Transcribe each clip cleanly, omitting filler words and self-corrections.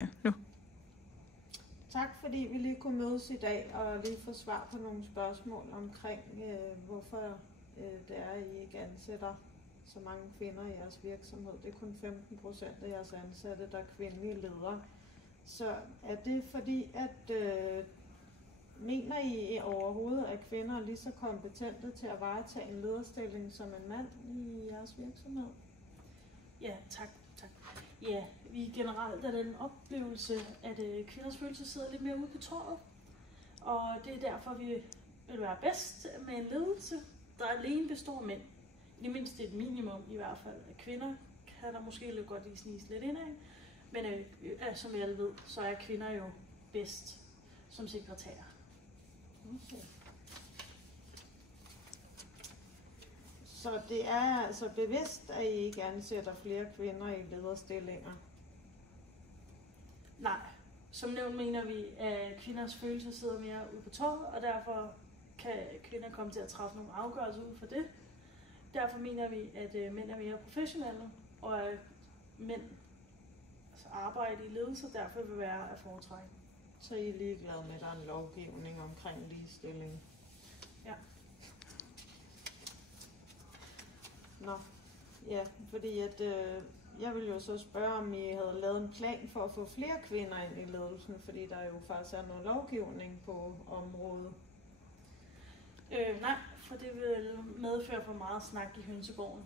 Nu. Tak fordi vi lige kunne mødes i dag og lige få svar på nogle spørgsmål omkring, hvorfor det er, at I ikke ansætter så mange kvinder i jeres virksomhed. Det er kun 15% af jeres ansatte, der er kvindelige ledere. Så er det fordi, at mener I overhovedet, at kvinder er lige så kompetente til at varetage en lederstilling som en mand i jeres virksomhed? Ja, tak. Ja, vi generelt er den oplevelse, at kvinders følelser sidder lidt mere ude på torvet. Og det er derfor, vi vil være bedst med en ledelse, der alene består af mænd. I det mindste et minimum i hvert fald. Kvinder kan der måske lidt godt lige snige lidt ind af. Men som I alle ved, så er kvinder jo bedst som sekretærer. Okay. Så det er altså bevidst, at I ikke ansætter flere kvinder i lederstillinger? Nej. Som nævnt mener vi, at kvinders følelser sidder mere ude på torvet, og derfor kan kvinder komme til at træffe nogle afgørelser ud for det. Derfor mener vi, at mænd er mere professionelle, og at mænd arbejde i ledelse, derfor vil være at foretrække. Så I er ligeglade med, at der er en lovgivning omkring ligestilling? Ja. Nå, ja, fordi at, jeg ville jo så spørge, om I havde lavet en plan for at få flere kvinder ind i ledelsen, fordi der jo faktisk er noget lovgivning på området. Nej, for det vil medføre for meget snak i hønsegården.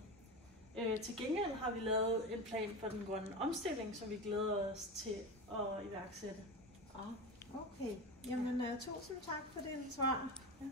Til gengæld har vi lavet en plan for den grønne omstilling, som vi glæder os til at iværksætte. Okay, jamen tusind tak for det svar. Ja.